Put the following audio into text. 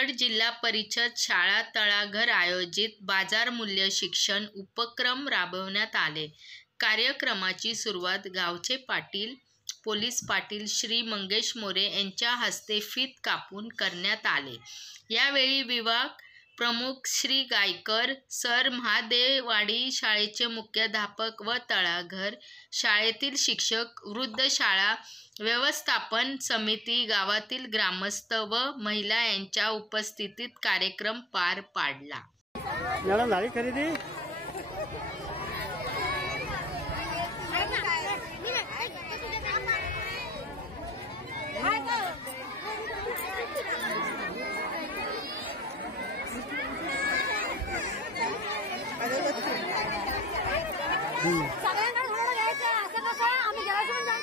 रायगड जिल्हा परिषद शाळा तळाघर आयोजित बाजार मूल्य शिक्षण उपक्रम राबवण्यात आले। कार्यक्रमाची सुरुवात गावचे पाटील, पोलीस पाटील श्री मंगेश मोरे यांच्या हस्ते फीत कापून करण्यात आले। यावेळी विभाग प्रमुख श्री गायकर सर, महादेवाडी शाळेचे मुख्याध्यापक व तळाघर शाळेतील शिक्षक, वृद्ध शाळा व्यवस्थापन समिती, गावातील ग्रामस्थ व महिला यांच्या उपस्थितीत कार्यक्रम पार पाडला। मॅडम झाली खरेदी? सगळ्यांना थोडं घ्यायचं, असं कसं आम्ही घरातून काय